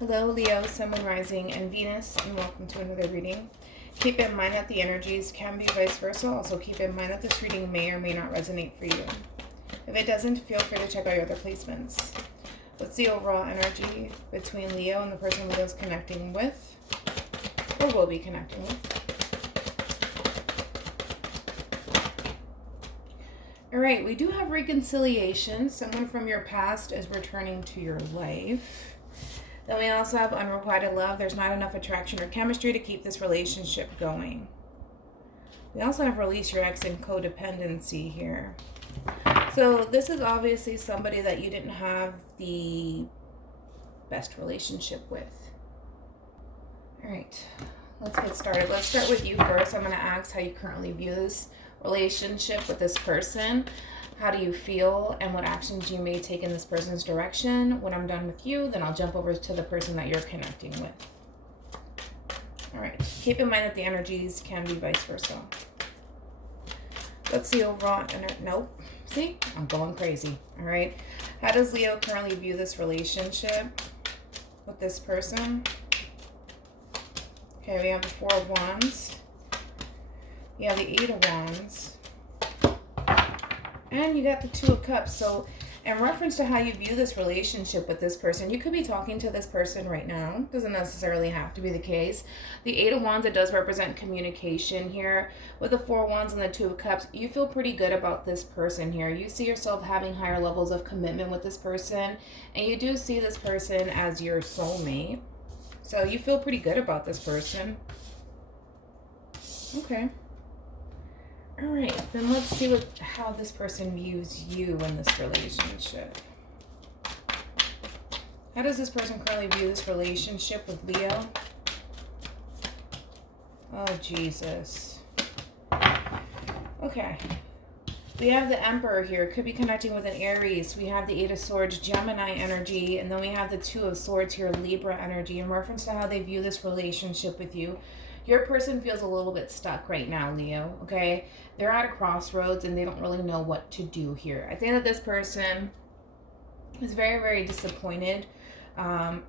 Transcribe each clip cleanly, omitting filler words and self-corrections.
Hello, Leo, Sun, Moon, Rising, and Venus, and welcome to another reading. Keep in mind that the energies can be vice versa. Also, keep in mind that this reading may or may not resonate for you. If it doesn't, feel free to check out your other placements. What's the overall energy between Leo and the person Leo's connecting with, or will be connecting with? All right, we do have reconciliation. Someone from your past is returning to your life. Then we also have unrequited love. There's not enough attraction or chemistry to keep this relationship going. We also have release your ex and codependency here. So this is obviously somebody that you didn't have the best relationship with. All right, let's get started. Let's start with you first. I'm going to ask how you currently view this relationship with this person. How do you feel and what actions you may take in this person's direction? When I'm done with you, then I'll jump over to the person that you're connecting with. All right, keep in mind that the energies can be vice versa. Let's see overall, nope, see, I'm going crazy. All right, how does Leo currently view this relationship with this person? Okay, we have the Four of Wands. You have the Eight of Wands. And you got the Two of Cups. So in reference to how you view this relationship with this person, you could be talking to this person right now. Doesn't necessarily have to be the case. The Eight of Wands, it does represent communication here. With the Four of Wands and the Two of Cups, you feel pretty good about this person here. You see yourself having higher levels of commitment with this person. And you do see this person as your soulmate. So you feel pretty good about this person. Okay. All right, then let's see how this person views you in this relationship. How does this person currently view this relationship with Leo? Oh, Jesus. Okay. We have the Emperor here. Could be connecting with an Aries. We have the Eight of Swords, Gemini energy. And then we have the Two of Swords here, Libra energy. In reference to how they view this relationship with you, your person feels a little bit stuck right now, Leo, okay? They're at a crossroads and they don't really know what to do here. I think that this person is very, very disappointed. And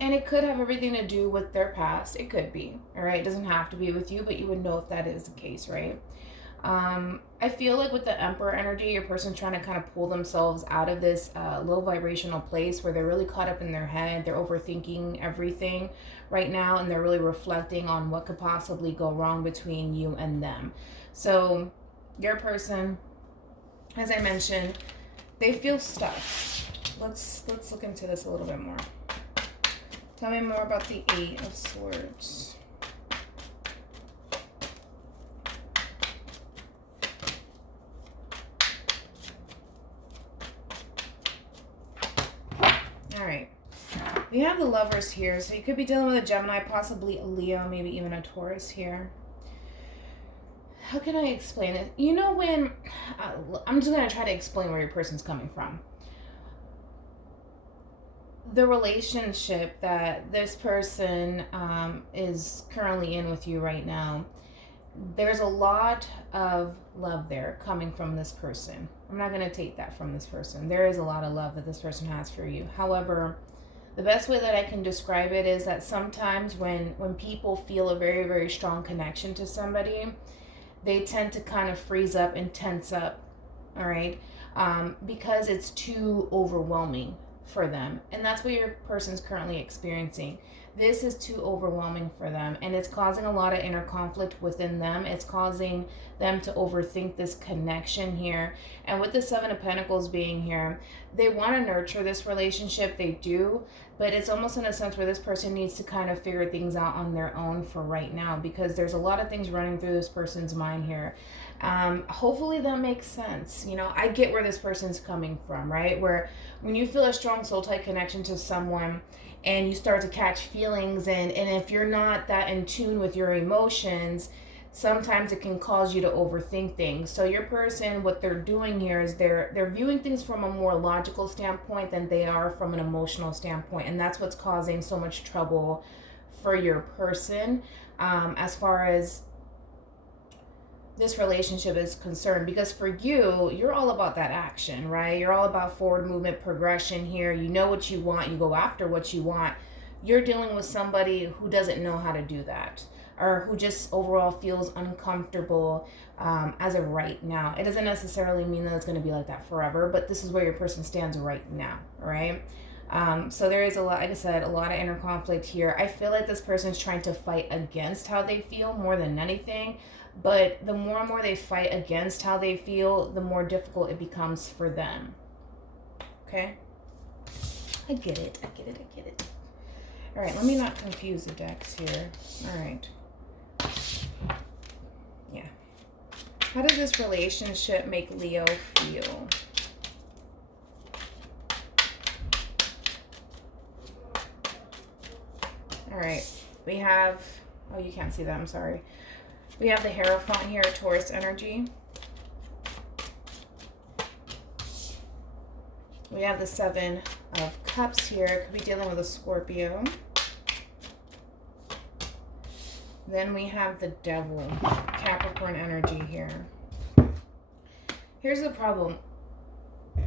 it could have everything to do with their past. It could be, all right? It doesn't have to be with you, but you would know if that is the case, right? I feel like with the Emperor energy, your person's trying to kind of pull themselves out of this low vibrational place where they're really caught up in their head. They're overthinking everything right now, and they're really reflecting on what could possibly go wrong between you and them. So your person, as I mentioned, they feel stuck. Let's look into this a little bit more. Tell me more about the Eight of Swords. We have the Lovers here, so you could be dealing with a Gemini, possibly a Leo, maybe even a Taurus here. How can I explain it? You know when, I'm just going to try to explain where your person's coming from. The relationship that this person is currently in with you right now, there's a lot of love there coming from this person. I'm not going to take that from this person. There is a lot of love that this person has for you. However, the best way that I can describe it is that sometimes when people feel a very, very strong connection to somebody, they tend to kind of freeze up and tense up, all right? Because it's too overwhelming for them. And that's what your person's currently experiencing. This is too overwhelming for them, and it's causing a lot of inner conflict within them. It's causing them to overthink this connection here. And with the Seven of Pentacles being here, they want to nurture this relationship. They do, but it's almost in a sense where this person needs to kind of figure things out on their own for right now, because there's a lot of things running through this person's mind here. Hopefully that makes sense. You know, I get where this person's coming from, right? Where when you feel a strong soul-type connection to someone and you start to catch feelings, and if you're not that in tune with your emotions, sometimes it can cause you to overthink things. So your person, what they're doing here is they're viewing things from a more logical standpoint than they are from an emotional standpoint. And that's what's causing so much trouble for your person as far as this relationship is concerned, because for you, you're all about that action, right? You're all about forward movement, progression here. You know what you want. You go after what you want. you're dealing with somebody who doesn't know how to do that, or who just overall feels uncomfortable as of right now. It doesn't necessarily mean that it's going to be like that forever, but this is where your person stands right now, right? So there is a lot, like I said, a lot of inner conflict here. I feel like this person's trying to fight against how they feel more than anything, but the more and more they fight against how they feel, the more difficult it becomes for them. Okay? I get it. All right, let me not confuse the decks here. All right. Yeah. How does this relationship make Leo feel? All right, we have, oh, you can't see that, I'm sorry. We have the Hierophant here, Taurus energy. We have the Seven of Cups here. Could be dealing with a Scorpio. Then we have the Devil, Capricorn energy here. Here's the problem.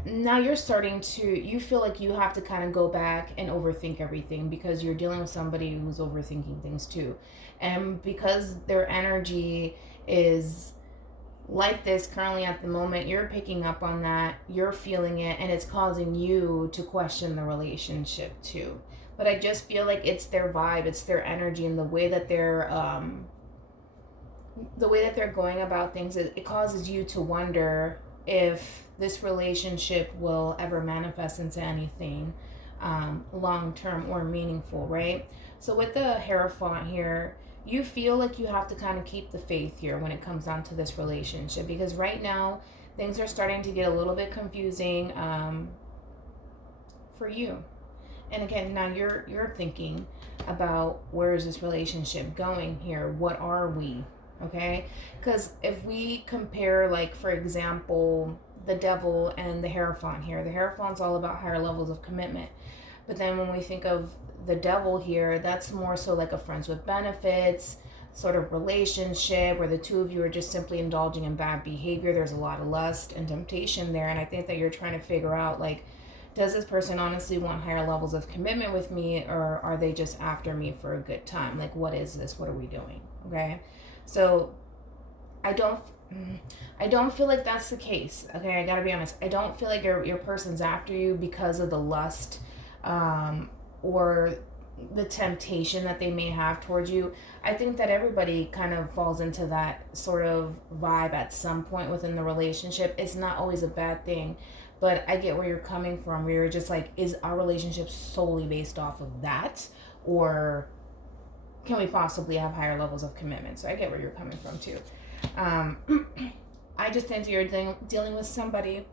Now you're starting to, you feel like you have to kind of go back and overthink everything because you're dealing with somebody who's overthinking things too. And because their energy is like this currently at the moment, you're picking up on that, you're feeling it, and it's causing you to question the relationship too. But I just feel like it's their vibe, it's their energy, and the way that they're going about things, it causes you to wonder if this relationship will ever manifest into anything long-term or meaningful, right? So with the Hierophant here, you feel like you have to kind of keep the faith here when it comes down to this relationship, because right now things are starting to get a little bit confusing for you. And again, now you're thinking about, where is this relationship going here? What are we? Okay? Because if we compare, like, for example, the Devil and the Hierophant here, the Hierophant's all about higher levels of commitment. But then when we think of the Devil here, that's more so like a friends with benefits sort of relationship where the two of you are just simply indulging in bad behavior. There's a lot of lust and temptation there. And I think that you're trying to figure out, like, does this person honestly want higher levels of commitment with me, or are they just after me for a good time? Like, what is this? What are we doing? Okay? So I don't feel like that's the case. Okay, I gotta be honest. I don't feel like your person's after you because of the lust or the temptation that they may have towards you. I think that everybody kind of falls into that sort of vibe at some point within the relationship. It's not always a bad thing, but I get where you're coming from, where you're just like, is our relationship solely based off of that? Or can we possibly have higher levels of commitment? So I get where you're coming from too. I just think that you're dealing with somebody,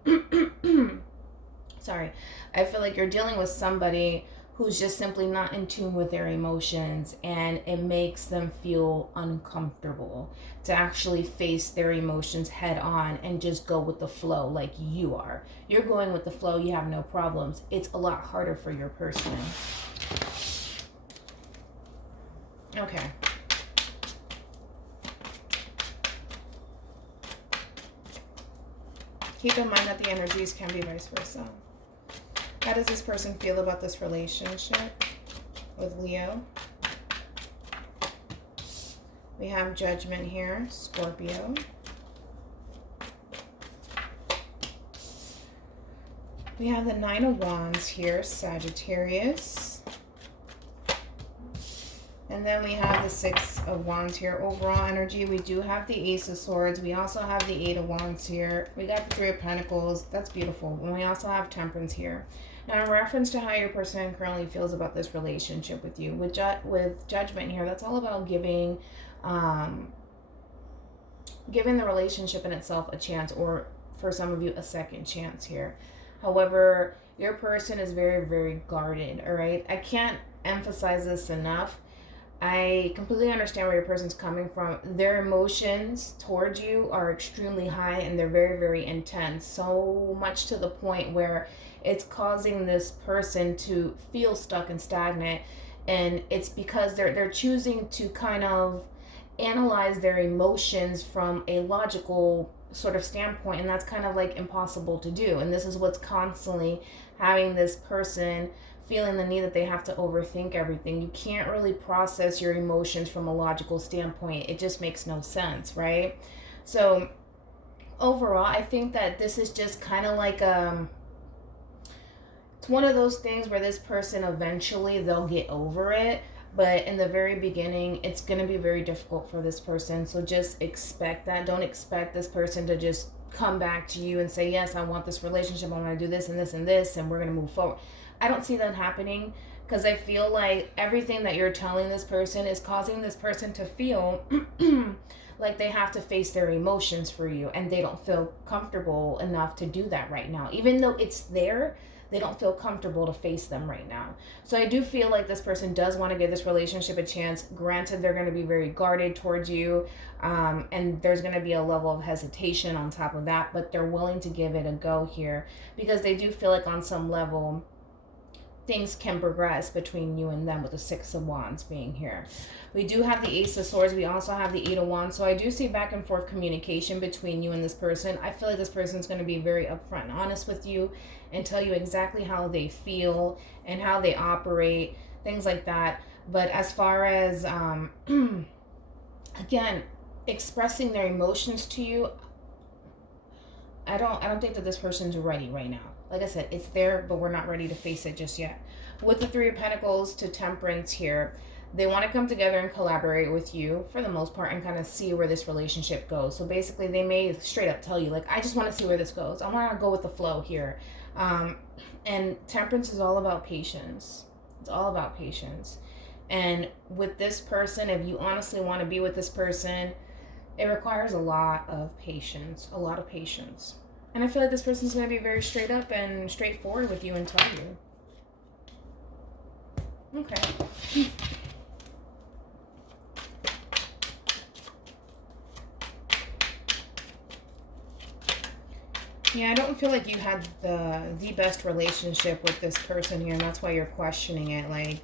sorry, I feel like you're dealing with somebody who's just simply not in tune with their emotions, and it makes them feel uncomfortable to actually face their emotions head on and just go with the flow like you are. You're going with the flow, you have no problems. It's a lot harder for your person. Okay. Keep in mind that the energies can be vice versa. How does this person feel about this relationship with Leo? We have Judgment here, Scorpio. We have the Nine of Wands here, Sagittarius. And then we have the Six of Wands here. Overall energy, we do have the Ace of Swords. We also have the Eight of Wands here. We got the Three of Pentacles. That's beautiful. And we also have Temperance here. Now, in reference to how your person currently feels about this relationship with you, with Judgment here, that's all about giving the relationship in itself a chance, or for some of you, a second chance here. However, your person is very, very guarded, all right? I can't emphasize this enough. I completely understand where your person's coming from. Their emotions towards you are extremely high, and they're very, very intense. So much to the point where it's causing this person to feel stuck and stagnant. And it's because they're choosing to kind of analyze their emotions from a logical sort of standpoint, and that's kind of like impossible to do. And this is what's constantly having this person feeling the need that they have to overthink everything. You can't really process your emotions from a logical standpoint. It just makes no sense, right? So overall, I think that this is just kind of like it's one of those things where this person eventually they'll get over it, but in the very beginning it's going to be very difficult for this person. So just expect that. Don't expect this person to just come back to you and say, yes, I want this relationship, I want to do this and this and this, and we're going to move forward. I don't see that happening, because I feel like everything that you're telling this person is causing this person to feel like they have to face their emotions for you, and they don't feel comfortable enough to do that right now. Even though it's there, they don't feel comfortable to face them right now. So I do feel like this person does want to give this relationship a chance. Granted, they're going to be very guarded towards you, and there's going to be a level of hesitation on top of that, but they're willing to give it a go here, because they do feel like on some level things can progress between you and them, with the Six of Wands being here. We do have the Ace of Swords. We also have the Eight of Wands. So I do see back and forth communication between you and this person. I feel like this person's going to be very upfront and honest with you and tell you exactly how they feel and how they operate, things like that. But as far as, again, expressing their emotions to you, I don't think that this person's ready right now. Like I said, it's there, but we're not ready to face it just yet. With the Three of Pentacles to Temperance here, they want to come together and collaborate with you for the most part and kind of see where this relationship goes. So basically, they may straight up tell you, like, I just want to see where this goes. I want to go with the flow here. And Temperance is all about patience. It's all about patience. And with this person, if you honestly want to be with this person, it requires a lot of patience. A lot of patience. And I feel like this person's going to be very straight up and straightforward with you and tell you. Okay. Yeah, I don't feel like you had the best relationship with this person here, and that's why you're questioning it. Like,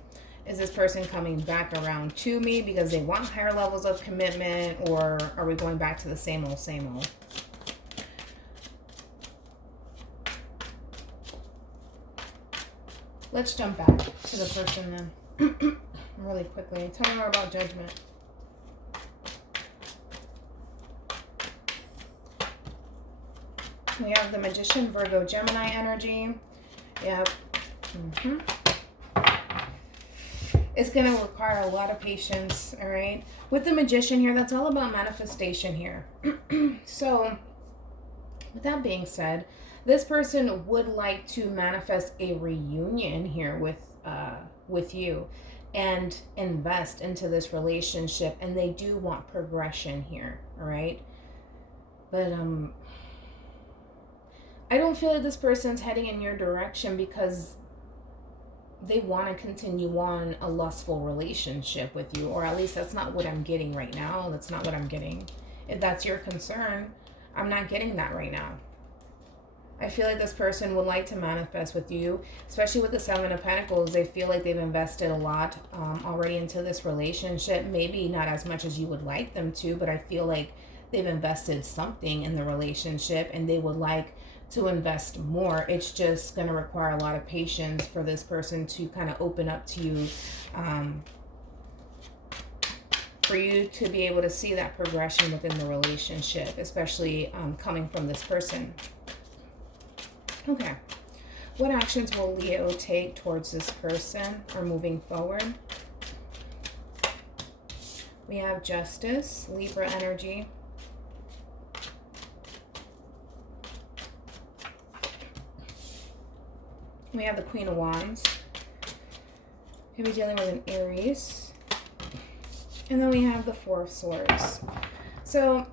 is this person coming back around to me because they want higher levels of commitment, or are we going back to the same old, same old? Let's jump back to the person then, really quickly. Tell me more about Judgment. We have the Magician, Virgo, Gemini energy. Yep. It's going to require a lot of patience, all right? With the Magician here, that's all about manifestation here. So, with that being said, this person would like to manifest a reunion here with you and invest into this relationship, and they do want progression here, all right? But I don't feel like this person's heading in your direction because they want to continue on a lustful relationship with you, or at least that's not what I'm getting right now. That's not what I'm getting. If that's your concern, I'm not getting that right now. I feel like this person would like to manifest with you, especially with the Seven of Pentacles. They feel like they've invested a lot already into this relationship. Maybe not as much as you would like them to, but I feel like they've invested something in the relationship and they would like to invest more. It's just going to require a lot of patience for this person to kind of open up to you, for you to be able to see that progression within the relationship, especially coming from this person. Okay. What actions will Leo take towards this person or moving forward? We have Justice, Libra energy. We have the Queen of Wands. Could be dealing with an Aries. And then we have the Four of Swords. So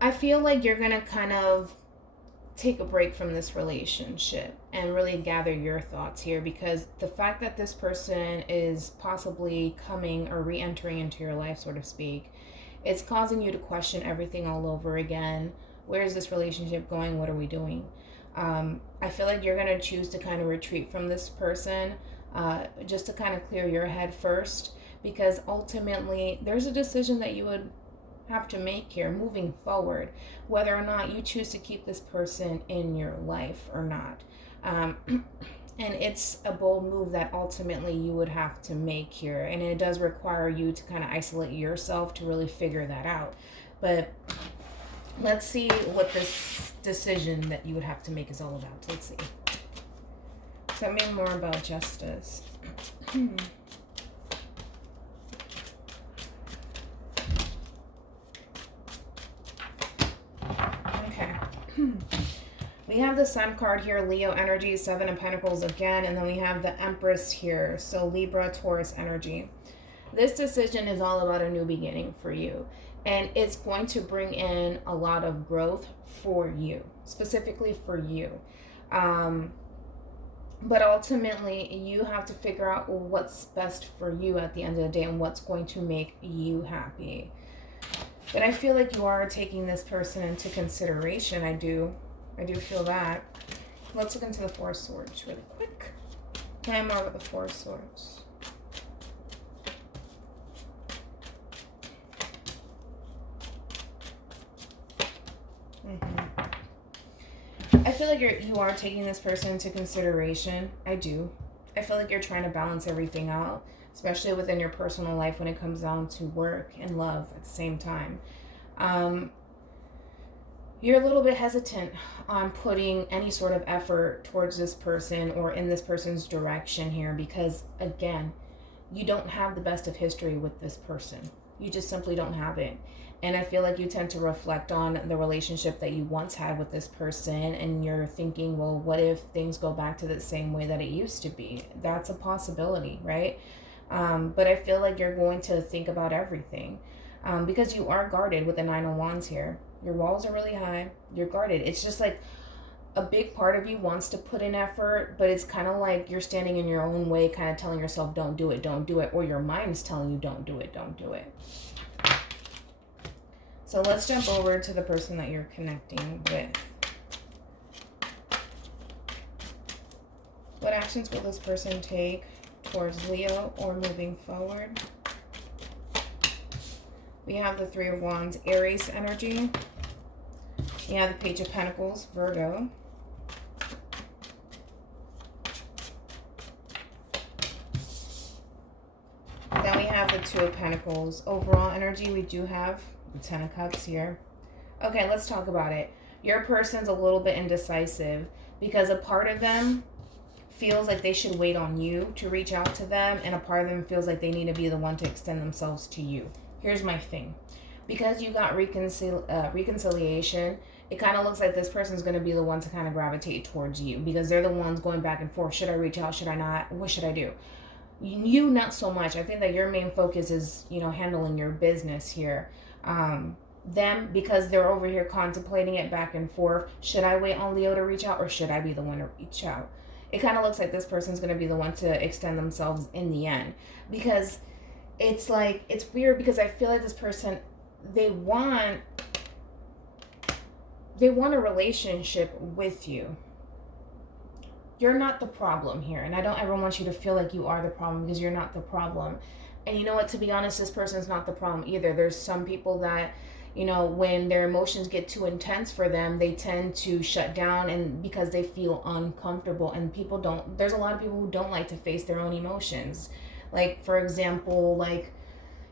I feel like you're going to kind of take a break from this relationship and really gather your thoughts here, because the fact that this person is possibly coming or re-entering into your life, so to speak, it's causing you to question everything all over again. Where is this relationship going? What are we doing? I feel like you're going to choose to kind of retreat from this person, just to kind of clear your head first, because ultimately there's a decision that you would have to make here moving forward, whether or not you choose to keep this person in your life or not. And And it's a bold move that ultimately you would have to make here. And it does require you to kind of isolate yourself to really figure that out. But let's see what this decision that you would have to make is all about. Let's see. Tell me more about justice. Okay. We have the Sun card here, Leo energy, 7 of Pentacles again, and then we have the Empress here, so Libra, Taurus energy. This decision is all about a new beginning for you, and it's going to bring in a lot of growth for you, specifically for you. But ultimately, you have to figure out what's best for you at the end of the day and what's going to make you happy. But I feel like you are taking this person into consideration. I do feel that. Let's look into the Four of Swords really quick. Tell me more about the Four of Swords. I feel like you are taking this person into consideration. I do. I feel like you're trying to balance everything out, especially within your personal life when it comes down to work and love at the same time. You're a little bit hesitant on putting any sort of effort towards this person or in this person's direction here because, again, you don't have the best of history with this person. You just simply don't have it. And I feel like you tend to reflect on the relationship that you once had with this person and you're thinking, well, what if things go back to the same way that it used to be? That's a possibility, right? But I feel like you're going to think about everything because you are guarded with the Nine of Wands here. Your walls are really high. You're guarded. It's just like a big part of you wants to put in effort, but it's kind of like you're standing in your own way, kind of telling yourself, don't do it, or your mind's telling you, don't do it. So let's jump over to the person that you're connecting with. What actions will this person take towards Leo or moving forward? We have the Three of Wands, Aries energy. We have the Page of Pentacles, Virgo. Then we have the Two of Pentacles. Overall energy, we do have the Ten of Cups here. Okay, let's talk about it. Your person's a little bit indecisive because a part of them feels like they should wait on you to reach out to them, and a part of them feels like they need to be the one to extend themselves to you. Here's my thing. Because you got reconciliation, it kind of looks like this person's going to be the one to kind of gravitate towards you because they're the ones going back and forth. Should I reach out? Should I not? What should I do? You not so much. I think that your main focus is, handling your business here. Them, because they're over here contemplating it back and forth. Should I wait on Leo to reach out or should I be the one to reach out? It kind of looks like this person's going to be the one to extend themselves in the end because it's like, it's weird because I feel like this person, they want a relationship with you. You're not the problem here. And I don't ever want you to feel like you are the problem because you're not the problem. And you know what, to be honest, this person's not the problem either. There's some people that, when their emotions get too intense for them, they tend to shut down and because they feel uncomfortable. And there's a lot of people who don't like to face their own emotions. Like, for example, I'm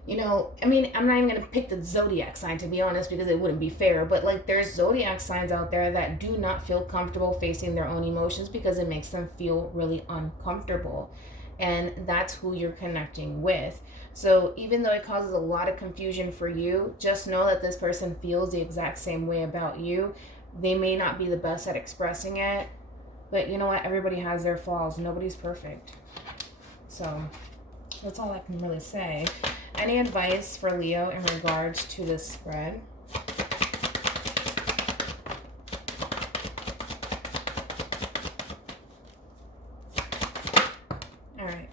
not even going to pick the zodiac sign, to be honest, because it wouldn't be fair. But, there's zodiac signs out there that do not feel comfortable facing their own emotions because it makes them feel really uncomfortable. And that's who you're connecting with. So even though it causes a lot of confusion for you, just know that this person feels the exact same way about you. They may not be the best at expressing it, but you know what? Everybody has their flaws. Nobody's perfect. So that's all I can really say. Any advice for Leo in regards to this spread? All right.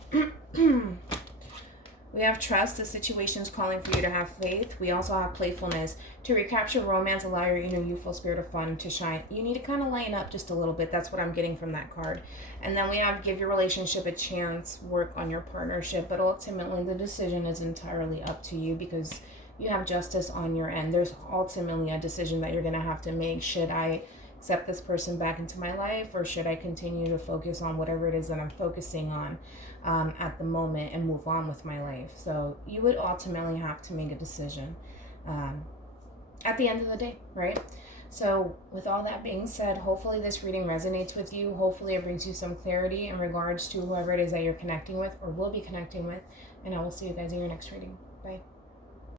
We have trust. The situation is calling for you to have faith. We also have playfulness. To recapture romance, allow your inner youthful spirit of fun to shine. You need to kind of lighten up just a little bit. That's what I'm getting from that card. And then we have give your relationship a chance, work on your partnership. But ultimately, the decision is entirely up to you because you have justice on your end. There's ultimately a decision that you're going to have to make. Should I accept this person back into my life, or should I continue to focus on whatever it is that I'm focusing on at the moment and move on with my life? So you would ultimately have to make a decision at the end of the day, right? So with all that being said, hopefully this reading resonates with you. Hopefully it brings you some clarity in regards to whoever it is that you're connecting with or will be connecting with. And I will see you guys in your next reading. Bye.